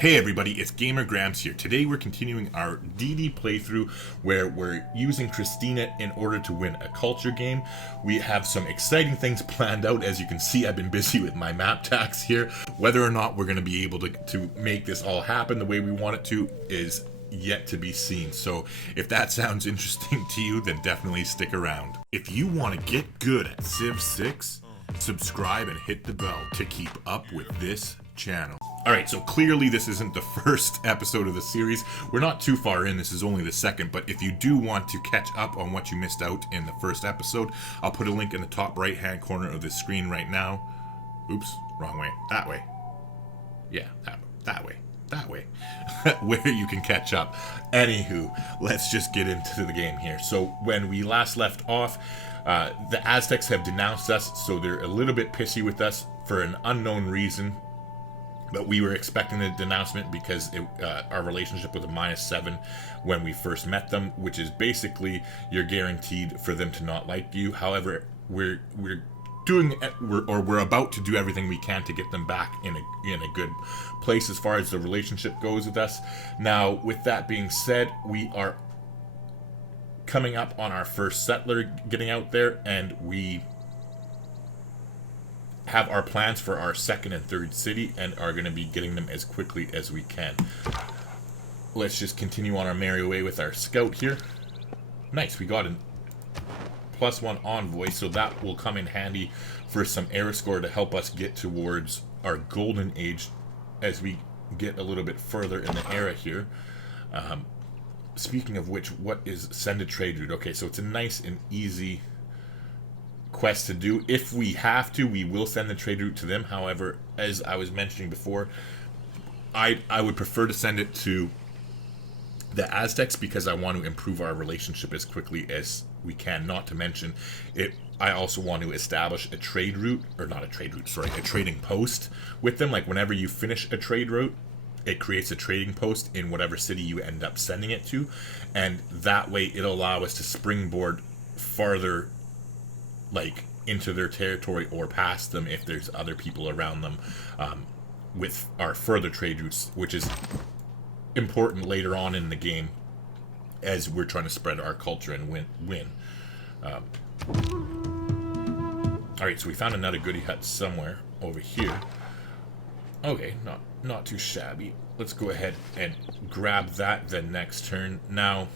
Hey everybody, it's Gamer Grampz here. Today we're continuing our DD playthrough where we're using Christina in order to win a culture game. We have some exciting things planned out. As you can see, I've been busy with my map tax here. Whether or not we're going to be able to make this all happen the way we want it to is yet to be seen. So if that sounds interesting to you, then definitely stick around. If you want to get good at Civ 6, subscribe and hit the bell to keep up with this channel. Alright, so clearly this isn't the first episode of the series. We're not too far in, this is only the second, but if you do want to catch up on what you missed out in the first episode, I'll put a link in the top right hand corner of the screen right now. Oops, wrong way. That way. Yeah, that way. That way. Where you can catch up. Anywho, let's just get into the game here. So when we last left off, the Aztecs have denounced us, so they're a little bit pissy with us for an unknown reason. But we were expecting the denouncement because our relationship was a -7 when we first met them, which is basically you're guaranteed for them to not like you. However, we're about to do everything we can to get them back in a good place as far as the relationship goes with us. Now, with that being said, we are coming up on our first settler getting out there, and we have our plans for our second and third city and are going to be getting them as quickly as we can. Let's just continue on our merry way with our scout here. Nice, we got a +1 envoy, so that will come in handy for some era score to help us get towards our golden age as we get a little bit further in the era here. Speaking of which, what is send a trade route? Okay, so it's a nice and easy quest to do. If we have to, we will send the trade route to them. However, as I was mentioning before, I would prefer to send it to the Aztecs because I want to improve our relationship as quickly as we can. Not to mention, I also want to establish a trade route, or not a trade route, sorry, a trading post with them. Like whenever you finish a trade route, it creates a trading post in whatever city you end up sending it to, and that way it'll allow us to springboard farther, like into their territory or past them if there's other people around them, with our further trade routes, which is important later on in the game as we're trying to spread our culture and win. Alright, so we found another goody hut somewhere over here. Okay, not too shabby. Let's go ahead and grab that the next turn. Now,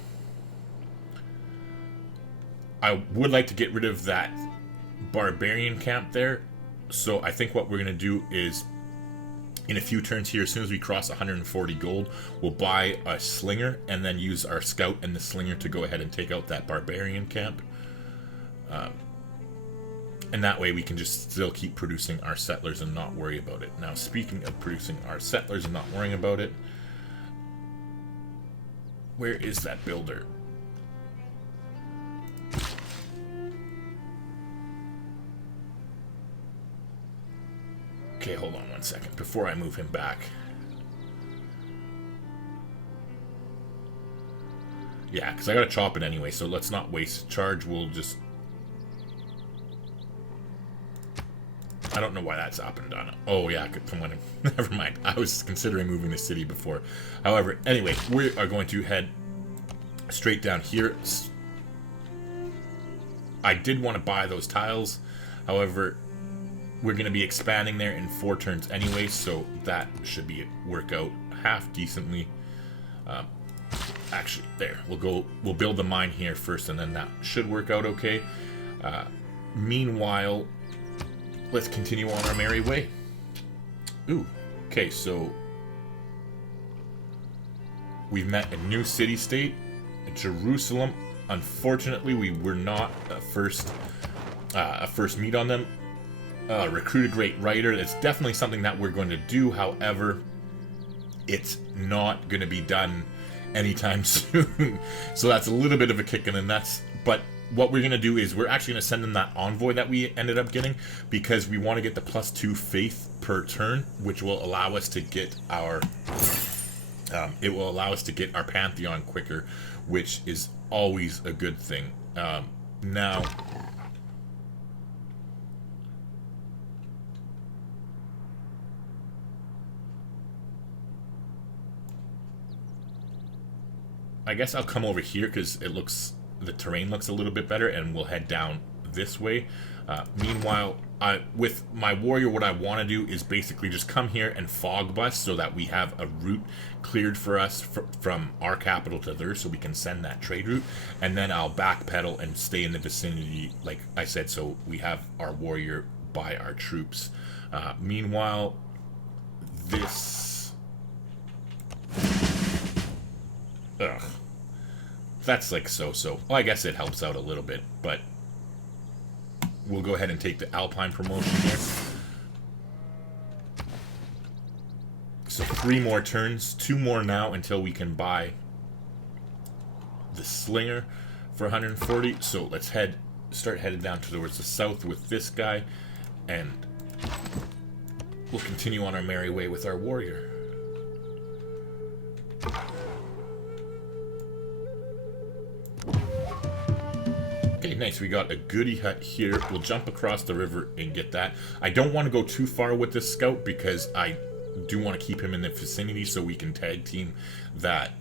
I would like to get rid of that barbarian camp there, so I think what we're going to do is in a few turns here, as soon as we cross 140 gold, we'll buy a slinger and then use our scout and the slinger to go ahead and take out that barbarian camp, and that way we can just still keep producing our settlers and not worry about it. Now, speaking of producing our settlers and not worrying about it, where is that builder? Okay, hold on one second before I move him back. Yeah, because I gotta chop it anyway, so let's not waste charge. We'll just... I don't know why that's up and down. Oh yeah, come on. Never mind. I was considering moving the city before. However, anyway, we are going to head straight down here. I did want to buy those tiles. However, we're going to be expanding there in 4 turns anyway, so that should work out half decently. Actually, there. We'll build the mine here first, and then that should work out okay. Meanwhile, let's continue on our merry way. Ooh, okay, so we've met a new city-state, Jerusalem. Unfortunately, we were not a first meet on them. Recruit a great writer. That's definitely something that we're going to do. However, it's not going to be done anytime soon. So that's a little bit of a kick in the nuts. But what we're going to do is we're actually going to send them that envoy that we ended up getting, because we want to get the +2 faith per turn, which will allow us to get our Pantheon quicker, which is always a good thing. Now, I guess I'll come over here because the terrain looks a little bit better, and we'll head down this way. Meanwhile, with my warrior, what I want to do is basically just come here and fog bust so that we have a route cleared for us from our capital to theirs, so we can send that trade route, and then I'll backpedal and stay in the vicinity, like I said, so we have our warrior by our troops. Meanwhile, this... Ugh. That's like so-so. Well, I guess it helps out a little bit, but we'll go ahead and take the Alpine promotion here. So 3 more turns, 2 more now until we can buy the Slinger for 140. So let's start headed down towards the south with this guy, and we'll continue on our merry way with our warrior. Okay, nice. We got a goody hut here. We'll jump across the river and get that. I don't want to go too far with this scout because I do want to keep him in the vicinity so we can tag team that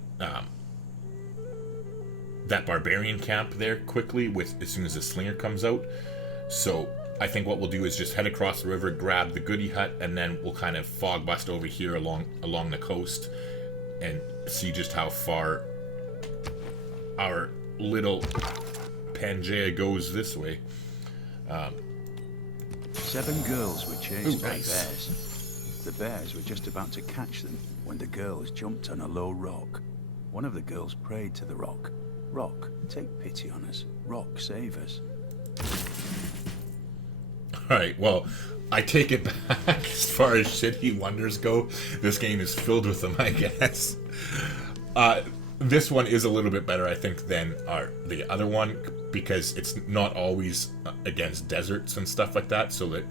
that barbarian camp there quickly as soon as the Slinger comes out. So I think what we'll do is just head across the river, grab the goody hut, and then we'll kind of fog bust over here along the coast and see just how far our little Pangea goes this way. 7 girls were chased by bears. The bears were just about to catch them when the girls jumped on a low rock. One of the girls prayed to the rock. Rock, take pity on us. Rock, save us. Alright, well, I take it back. As far as shitty wonders go, this game is filled with them, I guess. This one is a little bit better, I think, than the other one, because it's not always against deserts and stuff like that, so that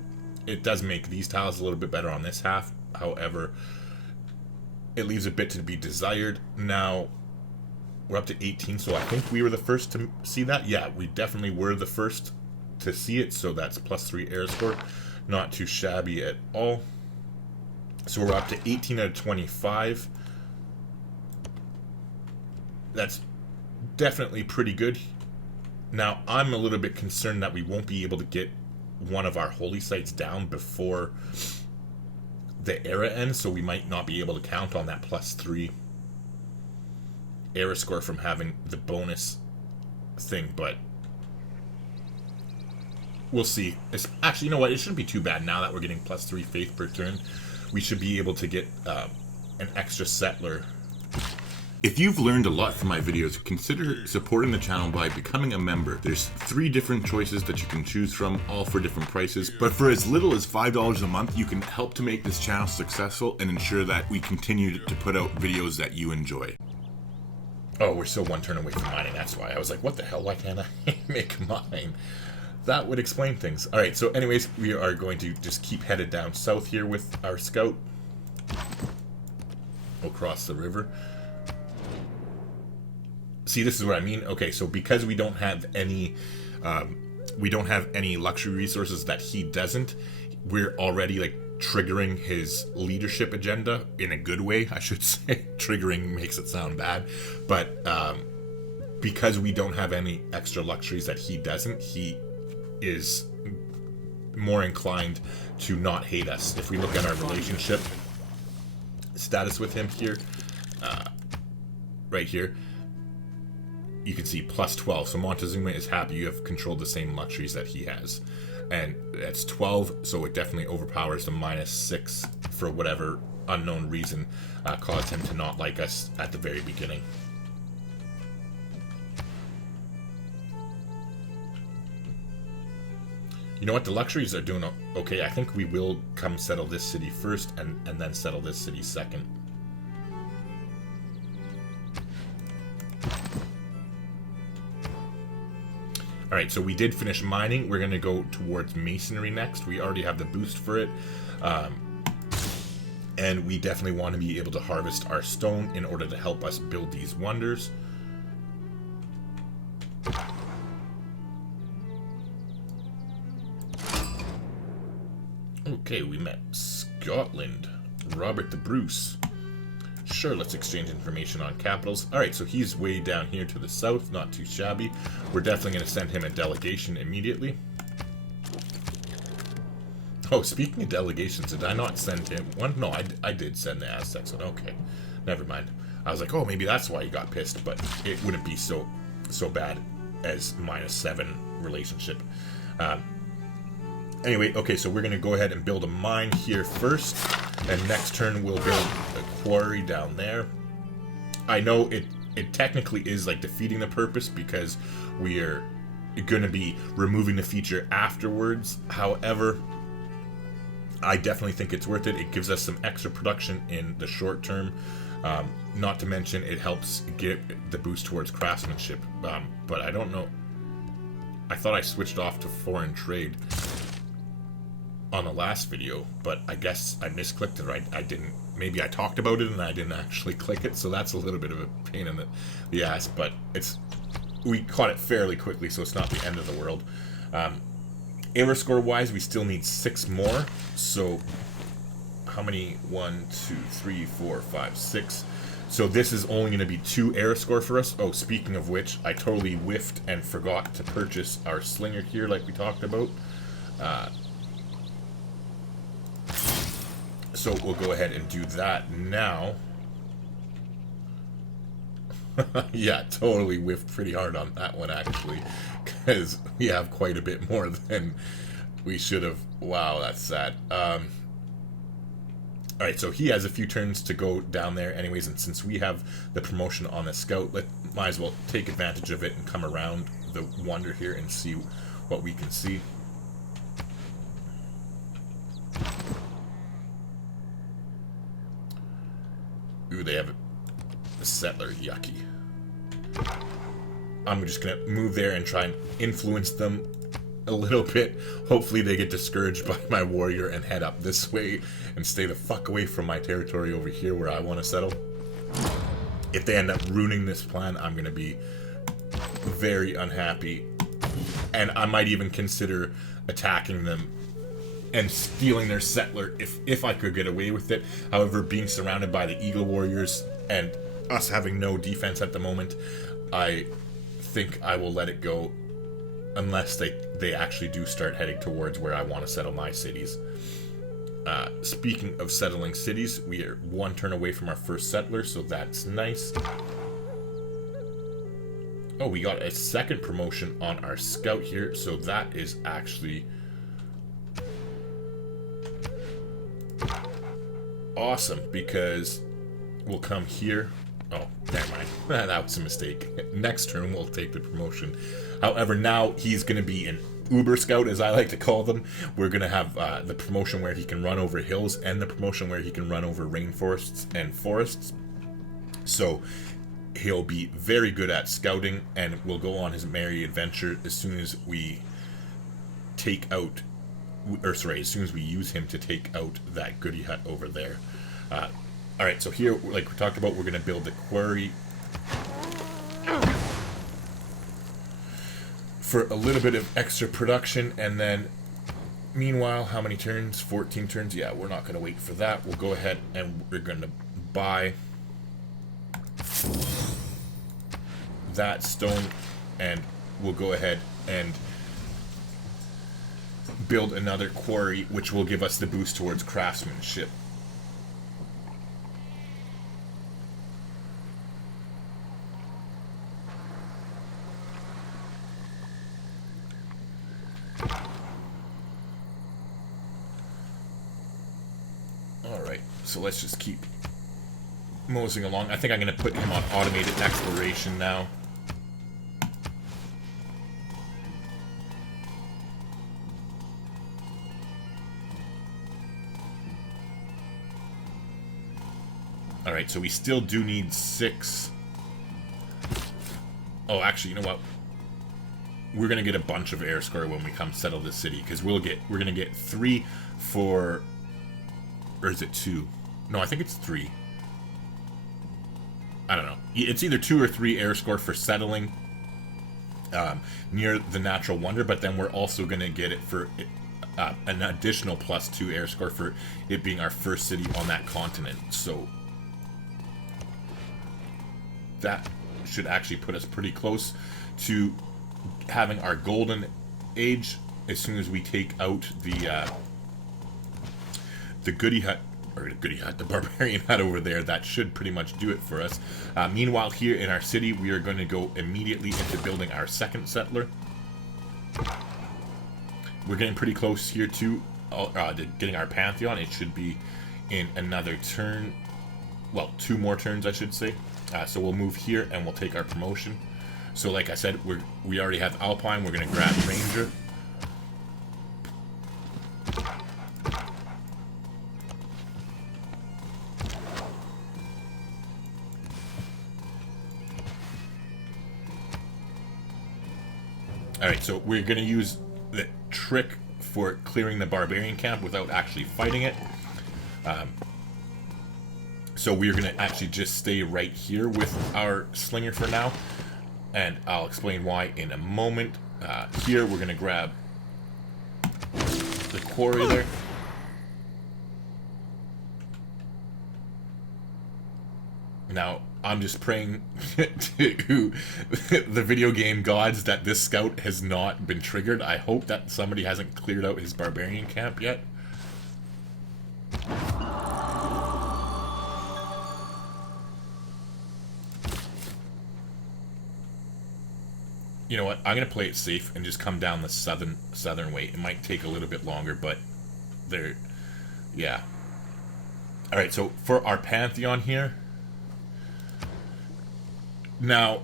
it does make these tiles a little bit better on this half. However, it leaves a bit to be desired. Now, we're up to 18, so I think we were the first to see that. Yeah, we definitely were the first to see it, so that's +3 air score. Not too shabby at all. So we're up to 18 out of 25. That's definitely pretty good. Now, I'm a little bit concerned that we won't be able to get one of our holy sites down before the era ends, so we might not be able to count on that +3 era score from having the bonus thing, but we'll see. Actually, you know what? It shouldn't be too bad now that we're getting +3 faith per turn. We should be able to get an extra settler. If you've learned a lot from my videos, consider supporting the channel by becoming a member. There's 3 different choices that you can choose from, all for different prices. But for as little as $5 a month, you can help to make this channel successful and ensure that we continue to put out videos that you enjoy. Oh, we're still 1 turn away from mining, that's why. I was like, what the hell, why can't I make mine? That would explain things. Alright, so anyways, we are going to just keep headed down south here with our scout. Across the river. See, this is what I mean. Okay, so because we don't have any luxury resources that he doesn't, we're already like triggering his leadership agenda in a good way, I should say. Triggering makes it sound bad, but because we don't have any extra luxuries that he doesn't, he is more inclined to not hate us. If we look at our relationship status with him here, right here, you can see +12. So Montezuma is happy you have controlled the same luxuries that he has. And that's 12, so it definitely overpowers the -6 for whatever unknown reason caused him to not like us at the very beginning. You know what? The luxuries are doing okay. I think we will come settle this city first and then settle this city second. Alright, so we did finish mining. We're going to go towards Masonry next. We already have the boost for it. And we definitely want to be able to harvest our stone in order to help us build these wonders. Okay, we met Scotland. Robert the Bruce. Sure, let's exchange information on capitals. Alright, so he's way down here to the south, not too shabby. We're definitely going to send him a delegation immediately. Oh, speaking of delegations, did I not send him one? No, I did send the Aztecs one. Okay, never mind. I was like, oh, maybe that's why he got pissed, but it wouldn't be so bad as -7 relationship. Anyway, okay, so we're going to go ahead and build a mine here first, and next turn we'll build a quarry down there. I know it technically is like defeating the purpose because we are going to be removing the feature afterwards. However, I definitely think it's worth it. It gives us some extra production in the short term. Not to mention, it helps get the boost towards craftsmanship. But I don't know. I thought I switched off to foreign trade on the last video, but I guess I misclicked it. I didn't. Maybe I talked about it and I didn't actually click it, so that's a little bit of a pain in the ass. But we caught it fairly quickly, so it's not the end of the world. Error score wise, we still need 6 more. So how many? 1, 2, 3, 4, 5, 6. So this is only going to be 2 error score for us. Oh, speaking of which, I totally whiffed and forgot to purchase our slinger here like we talked about. So we'll go ahead and do that now. Yeah, totally whiffed pretty hard on that one, actually, because we have quite a bit more than we should have. Wow, that's sad. Alright, so he has a few turns to go down there anyways, and since we have the promotion on the scout, might as well take advantage of it and come around the wonder here and see what we can see. Ooh, they have a settler. Yucky. I'm just going to move there and try and influence them a little bit. Hopefully they get discouraged by my warrior and head up this way and stay the fuck away from my territory over here where I want to settle. If they end up ruining this plan, I'm going to be very unhappy. And I might even consider attacking them and stealing their settler if I could get away with it. However, being surrounded by the Eagle Warriors and us having no defense at the moment, I think I will let it go unless they actually do start heading towards where I want to settle my cities. Speaking of settling cities, we are 1 turn away from our first settler, so that's nice. Oh, we got a 2nd promotion on our scout here, so that is actually awesome, because we'll come here. Oh, never mind. That was a mistake. Next turn, we'll take the promotion. However, now he's going to be an Uber Scout, as I like to call them. We're going to have the promotion where he can run over hills and the promotion where he can run over rainforests and forests. So he'll be very good at scouting and will go on his merry adventure as soon as we take out, as soon as we use him to take out that goody hut over there. Alright, so here, like we talked about, we're going to build the quarry for a little bit of extra production, and then meanwhile, how many turns? 14 turns? Yeah, we're not going to wait for that. We'll go ahead and we're going to buy that stone, and we'll go ahead and build another quarry, which will give us the boost towards craftsmanship. Alright, so let's just keep moseying along. I think I'm going to put him on automated exploration now. Alright, so we still do need 6. Oh, actually, you know what? We're going to get a bunch of air score when we come settle this city, because we're going to get 3 for... Or is it 2? No, I think it's 3. I don't know. It's either 2 or 3 air score for settling near the natural wonder, but then we're also going to get it for an additional +2 air score for it being our first city on that continent. So that should actually put us pretty close to having our golden age as soon as we take out the goody hut, or the barbarian hut over there. That should pretty much do it for us. Meanwhile, here in our city, we are going to go immediately into building our second settler. We're getting pretty close here to getting our Pantheon. It should be in another turn. Well, 2 more turns, I should say. So we'll move here and we'll take our promotion. So like I said, we already have Alpine. We're going to grab Ranger. Alright, so we're going to use the trick for clearing the barbarian camp without actually fighting it. So we're going to actually just stay right here with our slinger for now. And I'll explain why in a moment. Here we're going to grab the quarry there. Now, I'm just praying to the video game gods that this scout has not been triggered. I hope that somebody hasn't cleared out his barbarian camp yet. You know what? I'm going to play it safe and just come down the southern way. It might take a little bit longer, but there, yeah. All right, so for our Pantheon here. Now,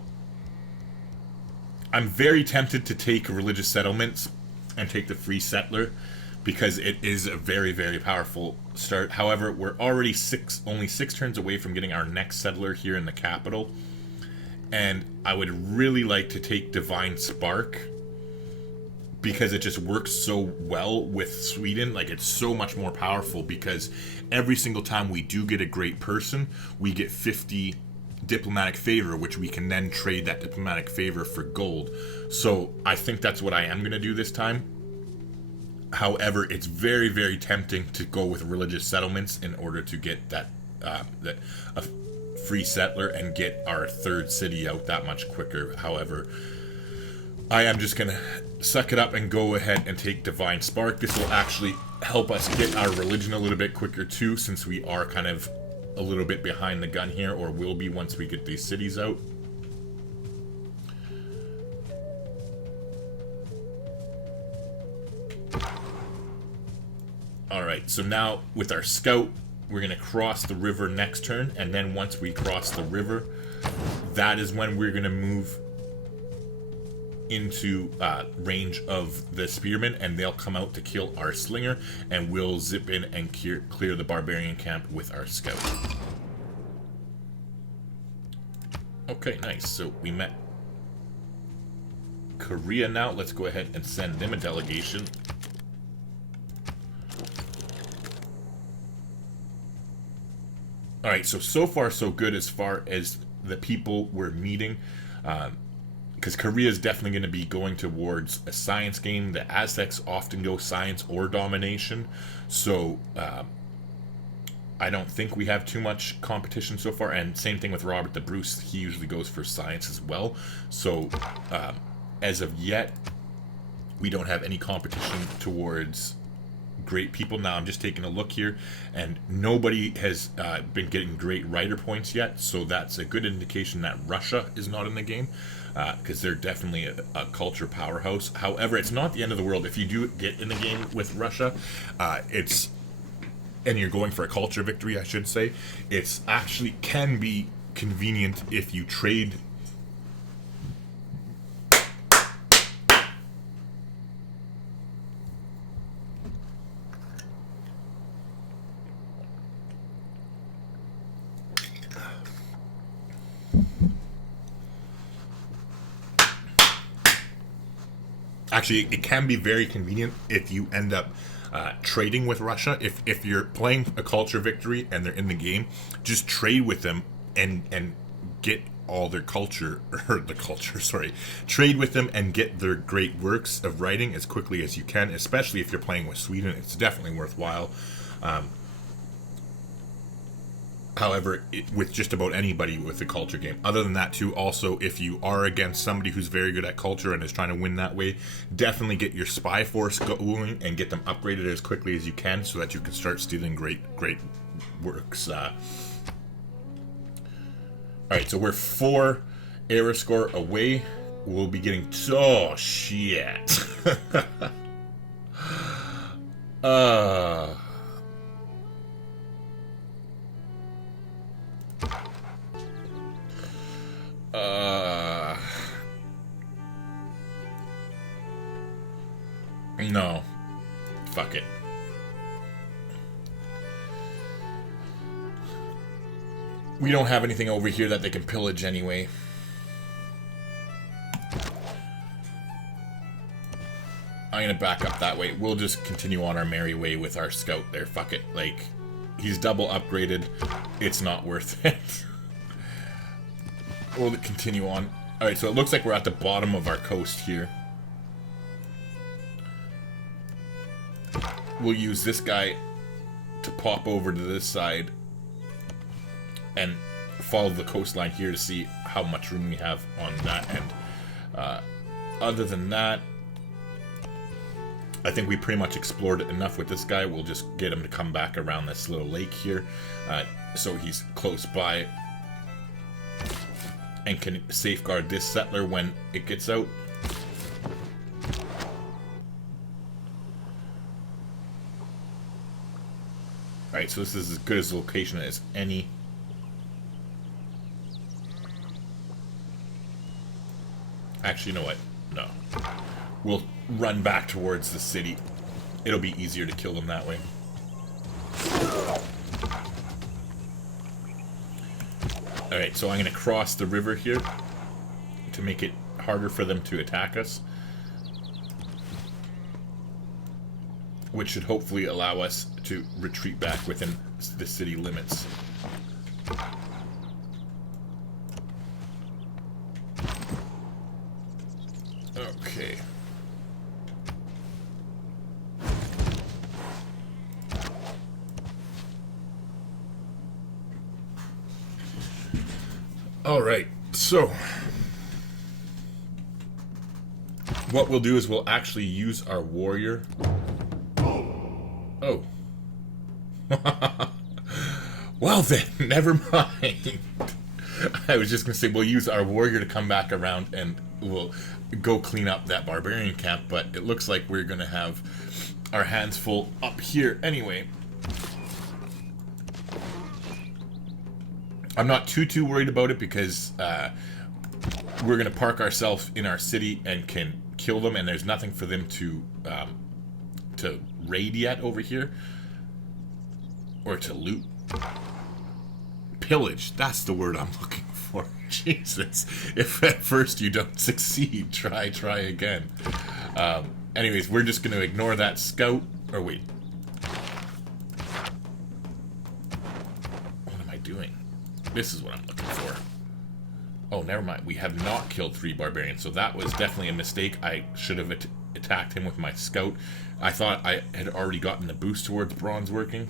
I'm very tempted to take religious settlements and take the free settler because it is a very, very powerful start. However, we're already only 6 turns away from getting our next settler here in the capital. And I would really like to take Divine Spark because it just works so well with Sweden. Like, it's so much more powerful because every single time we do get a great person, we get 50 diplomatic favor, which we can then trade that diplomatic favor for gold. So I think that's what I am going to do this time. However, it's very, very tempting to go with religious settlements in order to get that a free settler and get our 3rd city out that much quicker. However, I am just going to suck it up and go ahead and take Divine Spark. This will actually help us get our religion a little bit quicker too, since we are kind of a little bit behind the gun here, or will be once we get these cities out. Alright, so now with our scout, we're going to cross the river next turn, and then once we cross the river, that is when we're going to move into range of the spearmen, and they'll come out to kill our slinger, and we'll zip in and clear the barbarian camp with our scout. Okay, nice. So we met Korea now. Let's go ahead and send them a delegation. Alright, so far so good as far as the people we're meeting. Because Korea is definitely going to be going towards a science game. The Aztecs often go science or domination. So I don't think we have too much competition so far. And same thing with Robert the Bruce. He usually goes for science as well. So as of yet, we don't have any competition towards great people. Now I'm just taking a look here, and nobody has been getting great writer points yet, so that's a good indication that Russia is not in the game, because they're definitely a culture powerhouse. However, it's not the end of the world if you do get in the game with Russia. And you're going for a culture victory, I should say. It's actually can be convenient if you trade Actually, it can be very convenient if you end up trading with Russia. If you're playing a culture victory and they're in the game, just trade with them and get all their culture, trade with them and get their great works of writing as quickly as you can, especially if you're playing with Sweden. It's definitely worthwhile. However, with just about anybody with a culture game. Other than that, too, also, if you are against somebody who's very good at culture and is trying to win that way, definitely get your spy force going and get them upgraded as quickly as you can so that you can start stealing great works. Alright, so we're 4 era score away. We'll be getting... Oh, shit. No. Fuck it. We don't have anything over here that they can pillage anyway. I'm gonna back up that way. We'll just continue on our merry way with our scout there. Fuck it. Like, he's double upgraded. It's not worth it. We'll continue on. Alright, so it looks like we're at the bottom of our coast here. We'll use this guy to pop over to this side and follow the coastline here to see how much room we have on that end. Other than that, I think we pretty much explored it enough with this guy. We'll just get him to come back around this little lake here, so he's close by and can safeguard this settler when it gets out. Alright, so this is as good as a location as any. Actually, you know what? No. We'll run back towards the city. It'll be easier to kill them that way. Alright, so I'm going to cross the river here to make it harder for them to attack us, which should hopefully allow us to retreat back within the city limits. Okay. Alright, so what we'll do is we'll actually use our warrior. Oh. Well then, never mind. I was just going to say we'll use our warrior to come back around and we'll go clean up that barbarian camp, but it looks like we're going to have our hands full up here anyway. I'm not too worried about it because we're going to park ourselves in our city and can kill them, and there's nothing for them to raid yet over here. Or to loot. Pillage, that's the word I'm looking for. Jesus. If at first you don't succeed, try again. Anyways, we're just going to ignore that scout. Or wait. What am I doing? This is what I'm looking for. Oh, never mind. We have not killed 3 barbarians, so that was definitely a mistake. I should have attacked him with my scout. I thought I had already gotten the boost towards bronze working.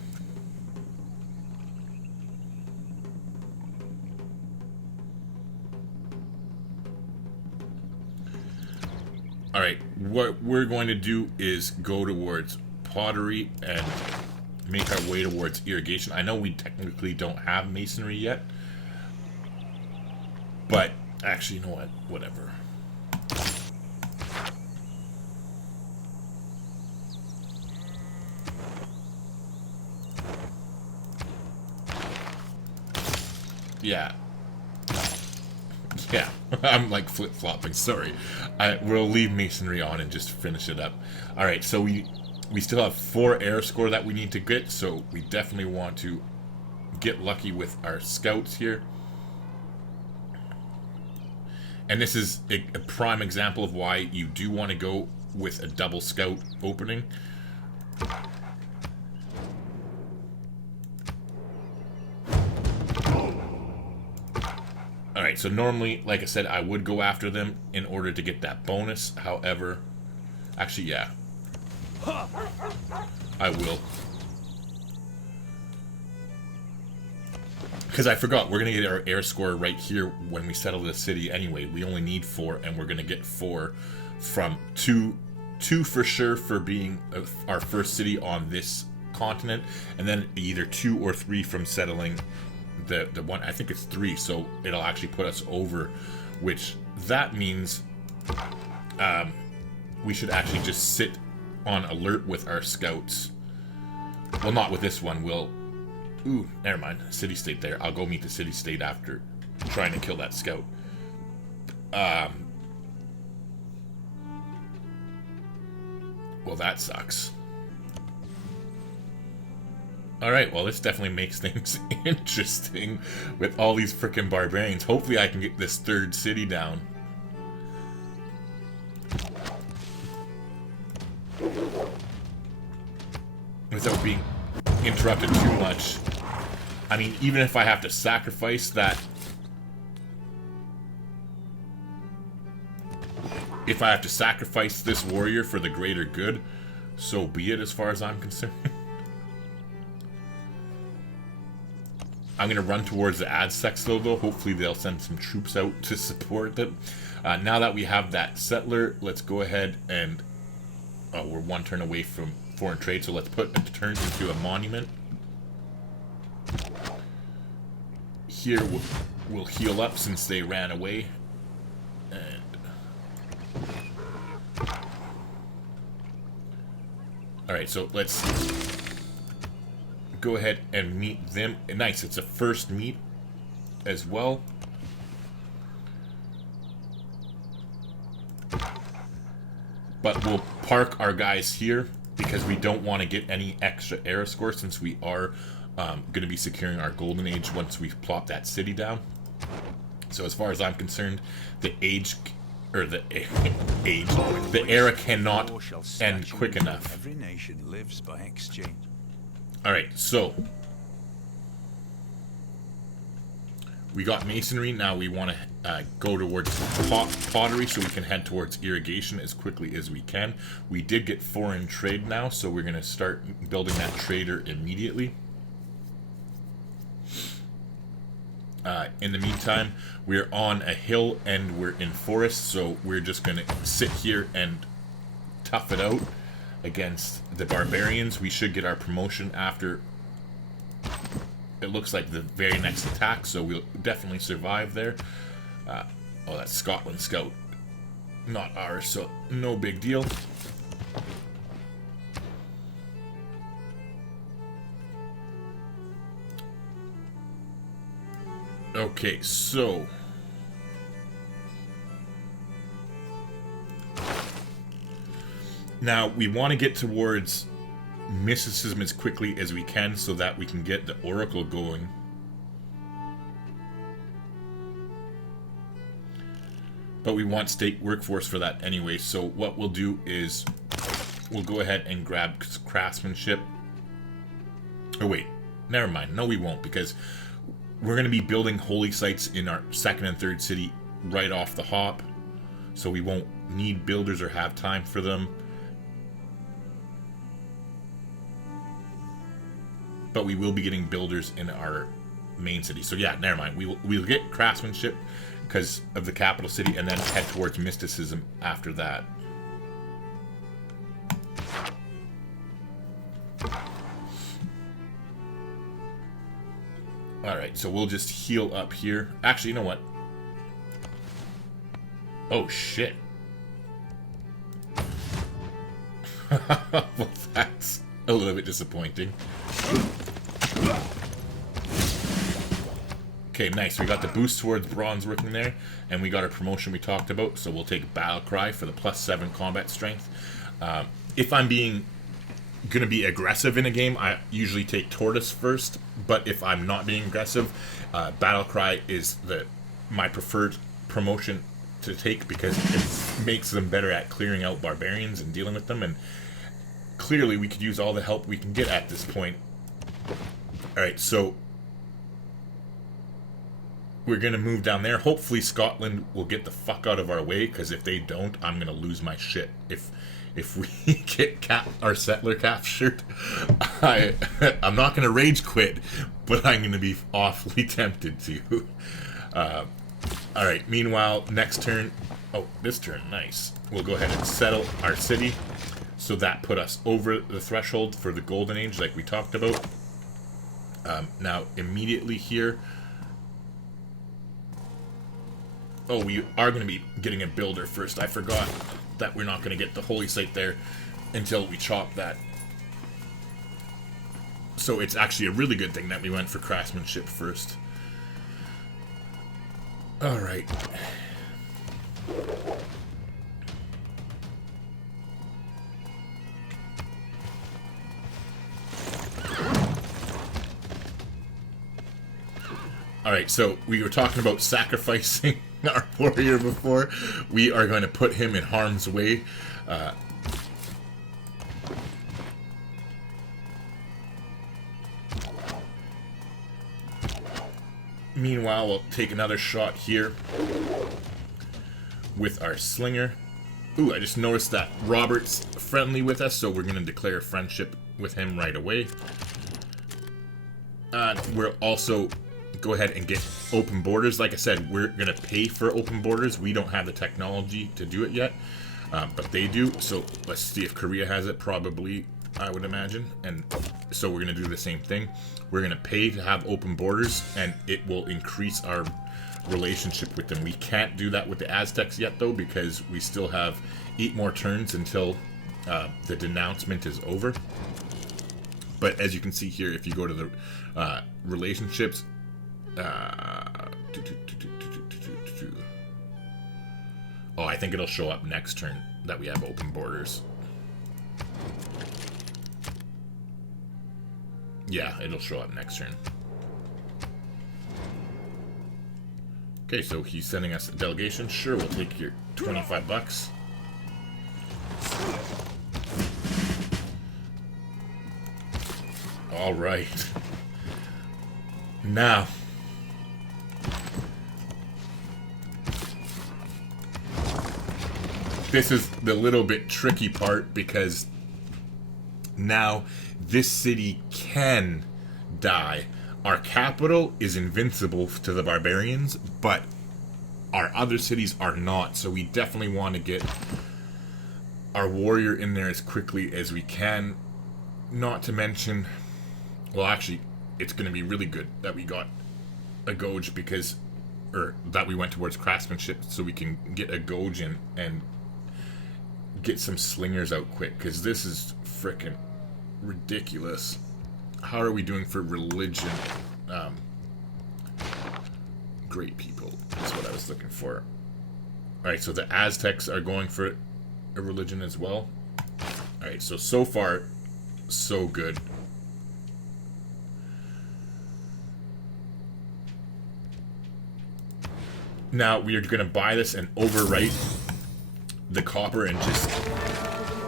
Alright, what we're going to do is go towards pottery and make our way towards irrigation. I know we technically don't have masonry yet, but actually, you know what? Whatever. Yeah. Yeah, I'm like flip-flopping, sorry. We'll leave masonry on and just finish it up. Alright, so we still have 4 air score that we need to get, so we definitely want to get lucky with our scouts here. And this is a prime example of why you do want to go with a double scout opening. Alright, so normally, like I said, I would go after them in order to get that bonus. However, actually, yeah. I will. Because I forgot, we're going to get our air score right here when we settle the city anyway. We only need 4, and we're going to get 4 from 2 for sure for being our first city on this continent, and then either 2 or 3 from settling the one. I think it's 3, so it'll actually put us over, which that means we should actually just sit on alert with our scouts. Well, not with this one. We'll... Ooh, never mind. City-state there. I'll go meet the city-state after trying to kill that scout. Well, that sucks. Alright, well, this definitely makes things interesting with all these frickin' barbarians. Hopefully I can get this 3rd city down. Without being interrupted too much. I mean, even if I have to sacrifice that... If I have to sacrifice this warrior for the greater good, so be it as far as I'm concerned. I'm going to run towards the Aztecs though. Hopefully they'll send some troops out to support them. Now that we have that settler, let's go ahead and... Oh, we're 1 turn away from foreign trade, so let's put a turn into a monument. Here we'll heal up since they ran away. Alright, so let's go ahead and meet them. Nice, it's a first meet as well. But we'll park our guys here because we don't want to get any extra era score since we are going to be securing our golden age once we plop that city down. So as far as I'm concerned, the era cannot end quick enough. Every nation lives by exchange. Alright, so we got masonry. Now we want to go towards pottery so we can head towards irrigation as quickly as we can. We did get foreign trade now, so we're going to start building that trader immediately. In the meantime, we're on a hill and we're in forest, so we're just going to sit here and tough it out against the barbarians. We should get our promotion after it looks like the very next attack, so we'll definitely survive there. Oh, that's Scotland Scout, not ours, so no big deal. Okay, so now we want to get towards mysticism as quickly as we can so that we can get the oracle going. But we want state workforce for that anyway, so what we'll do is we'll go ahead and grab craftsmanship. Oh wait, never mind. No, we won't, because we're going to be building holy sites in our 2nd and 3rd city right off the hop, so we won't need builders or have time for them. But we will be getting builders in our main city. So yeah, never mind. We'll get craftsmanship because of the capital city, and then head towards mysticism after that. Alright, so we'll just heal up here. Actually, you know what? Oh, shit. Well, that's a little bit disappointing. Okay, nice. We got the boost towards bronze working there, and we got our promotion we talked about, so we'll take Battle Cry for the +7 combat strength. If I'm gonna be aggressive in a game, I usually take Tortoise first, but if I'm not being aggressive, Battle Cry is my preferred promotion to take because it makes them better at clearing out barbarians and dealing with them, and clearly we could use all the help we can get at this point. Alright, so we're gonna move down there. Hopefully Scotland will get the fuck out of our way, because if they don't, I'm gonna lose my shit. If we get our settler captured, I'm not gonna rage quit, but I'm going to be awfully tempted to. Alright, meanwhile, next turn... Oh, this turn, nice. We'll go ahead and settle our city. So that put us over the threshold for the Golden Age, like we talked about. Now, immediately here... Oh, we are going to be getting a builder first. I forgot that we're not going to get the holy site there until we chop that. So it's actually a really good thing that we went for craftsmanship first. Alright. Alright, so we were talking about sacrificing our warrior before. We are going to put him in harm's way. Meanwhile, we'll take another shot here with our slinger. Ooh, I just noticed that Robert's friendly with us, so we're going to declare friendship with him right away. We'll also go ahead and get open borders. Like I said, we're going to pay for open borders. We don't have the technology to do it yet, but they do. So let's see if Korea has it. Probably, I would imagine. And so we're going to do the same thing. We're going to pay to have open borders, and it will increase our relationship with them. We can't do that with the Aztecs yet, though, because we still have 8 more turns until the denouncement is over. But as you can see here, if you go to the relationships, oh, I think it'll show up next turn that we have open borders. Yeah, it'll show up next turn. Okay, so he's sending us a delegation. Sure, we'll take your 25 bucks. All right. Now, this is the little bit tricky part, because now this city can die. Our capital is invincible to the barbarians, but our other cities are not. So we definitely want to get our warrior in there as quickly as we can. Not to mention, well, actually, it's going to be really good that we got a Gouge, because, or that we went towards craftsmanship, so we can get a Gouge in and get some slingers out quick, because this is frickin' ridiculous. How are we doing for religion? Great people. That's what I was looking for. Alright, so the Aztecs are going for a religion as well. Alright, so far, so good. Now, we are going to buy this and overwrite the copper and just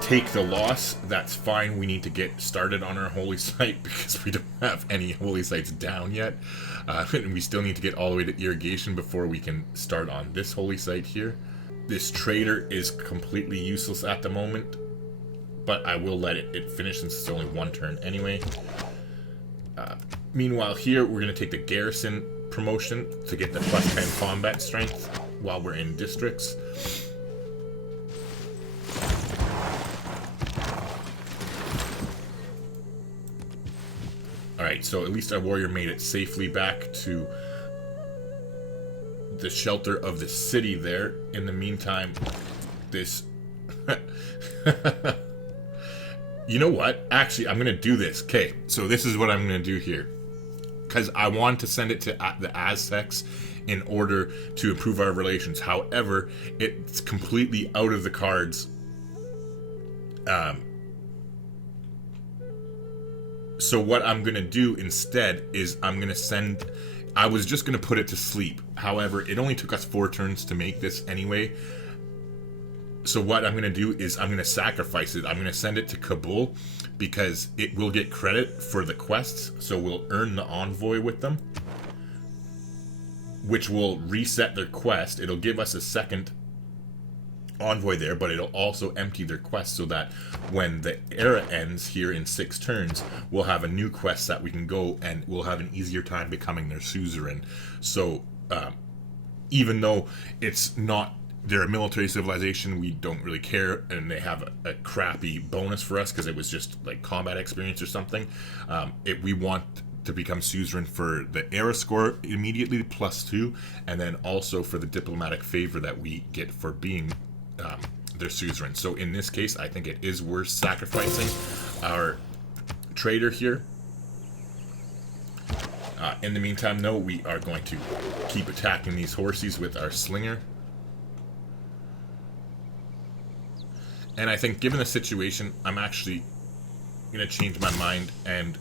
take the loss. That's fine. We need to get started on our holy site, because we don't have any holy sites down yet. And we still need to get all the way to irrigation before we can start on this holy site here. This trader is completely useless at the moment, but I will let it finish since it's only 1 turn anyway. Meanwhile here, we're going to take the garrison promotion to get the +10 combat strength while we're in districts. Alright, so at least our warrior made it safely back to the shelter of the city there. In the meantime, this... You know what? Actually, I'm going to do this. Okay, so this is what I'm going to do here. Because I want to send it to the Aztecs in order to improve our relations. However, it's completely out of the cards. So what I'm going to do instead is I'm going to send... I was just going to put it to sleep. However, it only took us 4 turns to make this anyway. So what I'm going to do is I'm going to sacrifice it. I'm going to send it to Kabul, because it will get credit for the quests. So we'll earn the envoy with them, which will reset their quest. It'll give us a second envoy there, but it'll also empty their quest so that when the era ends here in 6 turns, we'll have a new quest that we can go and we'll have an easier time becoming their suzerain. So even though it's not, they're a military civilization, we don't really care, and they have a crappy bonus for us because it was just like combat experience or something. We want to become suzerain for the era score immediately +2, and then also for the diplomatic favor that we get for being their suzerain. So in this case, I think it is worth sacrificing our trader here. In the meantime, though, we are going to keep attacking these horses with our slinger. And I think, given the situation, I'm actually going to change my mind, and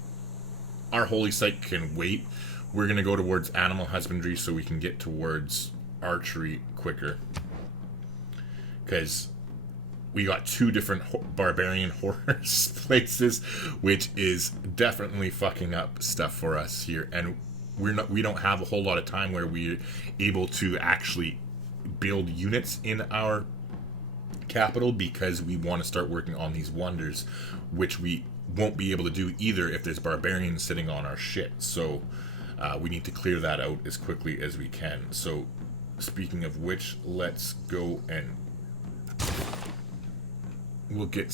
our holy site can wait. We're going to go towards animal husbandry so we can get towards archery quicker. Because we got 2 different barbarian horse places, which is definitely fucking up stuff for us here. And we don't have a whole lot of time where we're able to actually build units in our capital, because we want to start working on these wonders, which we won't be able to do either if there's barbarians sitting on our shit. So we need to clear that out as quickly as we can. So speaking of which, let's go and we'll get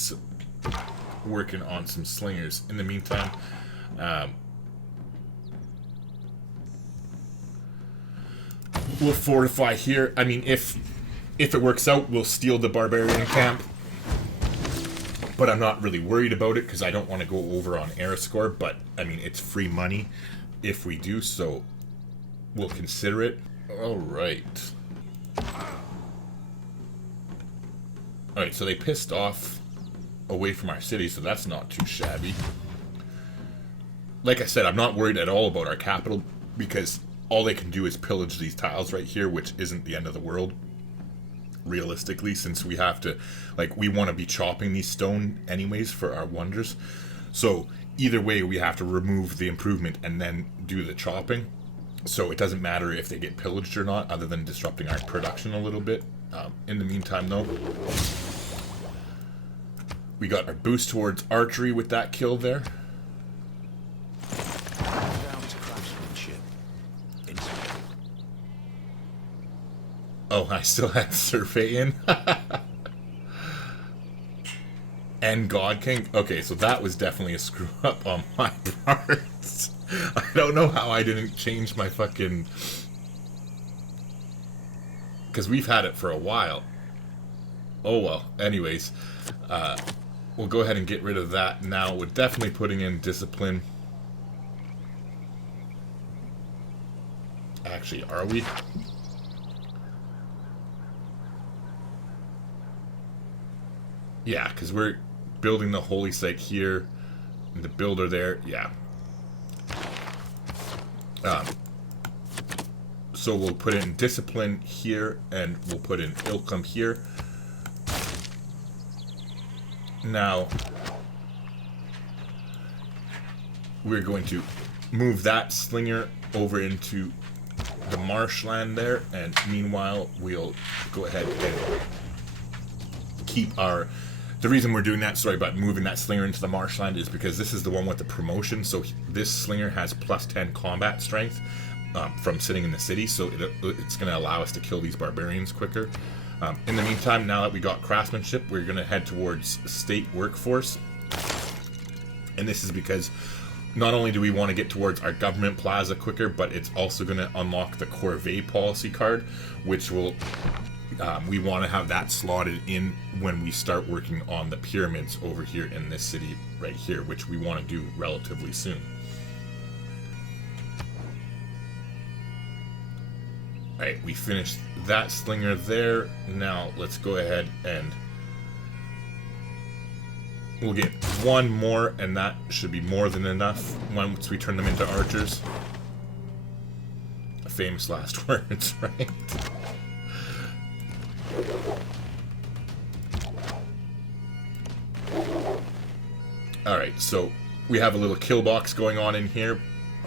working on some slingers. In the meantime, we'll fortify here. I mean, if it works out, we'll steal the barbarian camp. But I'm not really worried about it because I don't want to go over on era score. But, I mean, it's free money if we do, so we'll consider it. Alright. Alright, so they pissed off away from our city, so that's not too shabby. Like I said, I'm not worried at all about our capital, because all they can do is pillage these tiles right here, which isn't the end of the world, realistically, since we have to, like, we want to be chopping these stone anyways for our wonders. So either way, we have to remove the improvement and then do the chopping. So it doesn't matter if they get pillaged or not, other than disrupting our production a little bit. In the meantime, though, we got our boost towards archery with that kill there. Oh, I still had Survey in. And God King. Okay, so that was definitely a screw up on my part. I don't know how I didn't change my fucking... Because we've had it for a while. Oh well, anyways. We'll go ahead and get rid of that now. We're definitely putting in discipline. Actually, are we? Yeah, because we're building the holy site here, and the builder there. Yeah. So we'll put in discipline here, and we'll put in Ilkum here. Now, we're going to move that slinger over into the marshland there, and meanwhile, we'll go ahead and keep our... The reason we're doing that, sorry, about moving that slinger into the marshland is because this is the one with the promotion, so this slinger has +10 combat strength from sitting in the city, so it's going to allow us to kill these barbarians quicker. In the meantime, now that we got craftsmanship, we're going to head towards state workforce. And this is because not only do we want to get towards our government plaza quicker, but it's also going to unlock the corvée policy card, which will... we want to have that slotted in when we start working on the pyramids over here in this city right here, which we want to do relatively soon. Alright, we finished that slinger there. Now let's go ahead and we'll get one more, and that should be more than enough once we turn them into archers. Famous last words, right? Alright, so we have a little kill box going on in here.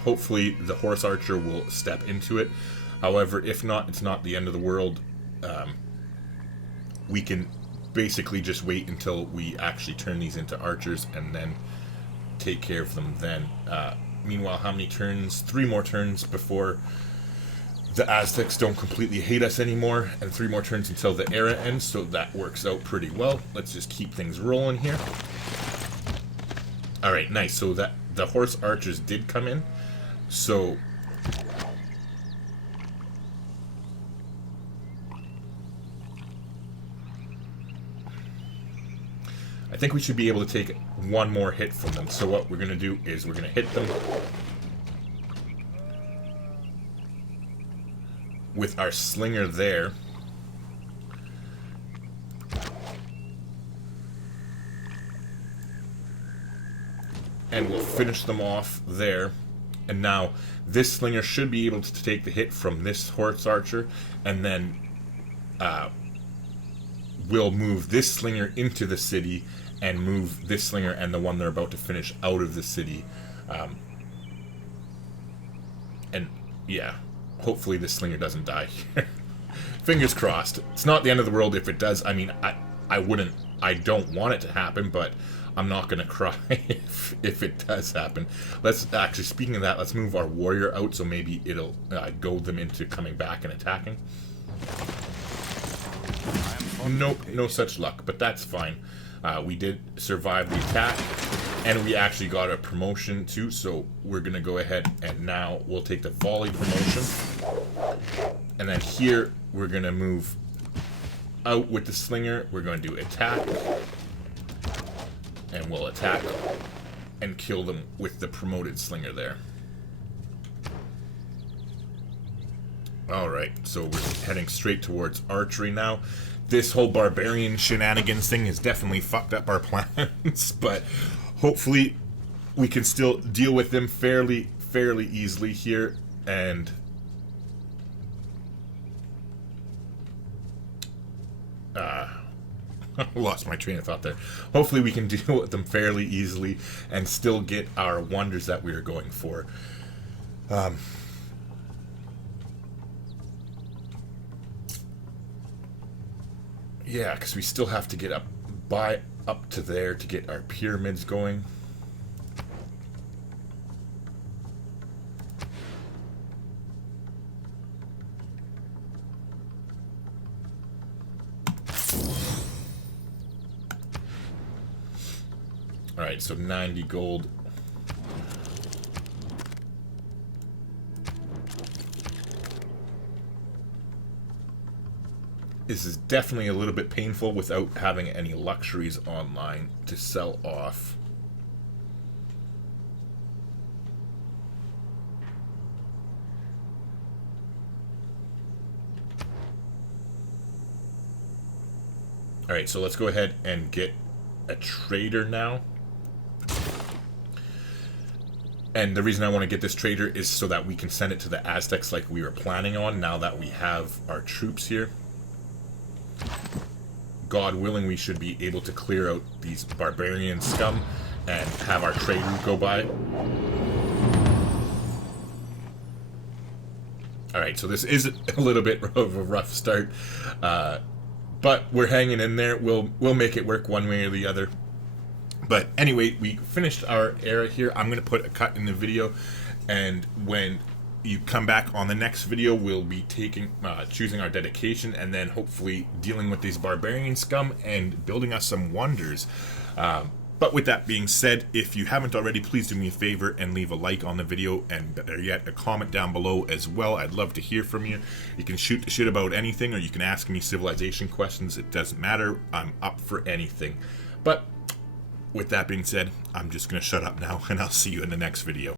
Hopefully the horse archer will step into it. However, if not, it's not the end of the world. we can basically just wait until we actually turn these into archers and then take care of them then. Meanwhile, how many turns? 3 more turns before the Aztecs don't completely hate us anymore, and 3 more turns until the era ends, so that works out pretty well. Let's just keep things rolling here. Alright, nice. So that the horse archers did come in. So I think we should be able to take 1 more hit from them. So what we're going to do is we're going to hit them with our slinger there. And we'll finish them off there. And now this slinger should be able to take the hit from this horse archer, and then we'll move this slinger into the city and move this slinger and the one they're about to finish out of the city. And yeah, hopefully this slinger doesn't die here. Fingers crossed. It's not the end of the world if it does. I mean, I don't want it to happen, but I'm not gonna cry if it does happen. Let's actually, speaking of that, let's move our warrior out so maybe it'll goad them into coming back and attacking. Nope, no such luck, but that's fine. We did survive the attack, and we actually got a promotion too, so we're gonna go ahead and now we'll take the volley promotion. And then here, we're gonna move out with the slinger. We're going to attack, and we'll attack and kill them with the promoted slinger there. Alright, so we're heading straight towards archery now. This whole barbarian shenanigans thing has definitely fucked up our plans, but hopefully we can still deal with them fairly easily here. And lost my train of thought there. Hopefully we can deal with them fairly easily and still get our wonders that we are going for. Yeah, because we still have to get up to there to get our pyramids going. Alright, so 90 gold. This is definitely a little bit painful without having any luxuries online to sell off. Alright, so let's go ahead and get a trader now. And the reason I want to get this trader is so that we can send it to the Aztecs like we were planning on, now that we have our troops here. God willing, we should be able to clear out these barbarian scum and have our trade route go by. Alright, so this is a little bit of a rough start, but we're hanging in there. We'll make it work one way or the other. But anyway, we finished our era here. I'm going to put a cut in the video, and when you come back on the next video, we'll be choosing our dedication, and then hopefully dealing with these barbarian scum and building us some wonders. But with that being said, if you haven't already, please do me a favor and leave a like on the video, and better yet, a comment down below as well. I'd love to hear from you. You can shoot the shit about anything, or you can ask me civilization questions. It doesn't matter. I'm up for anything. But with that being said, I'm just going to shut up now, and I'll see you in the next video.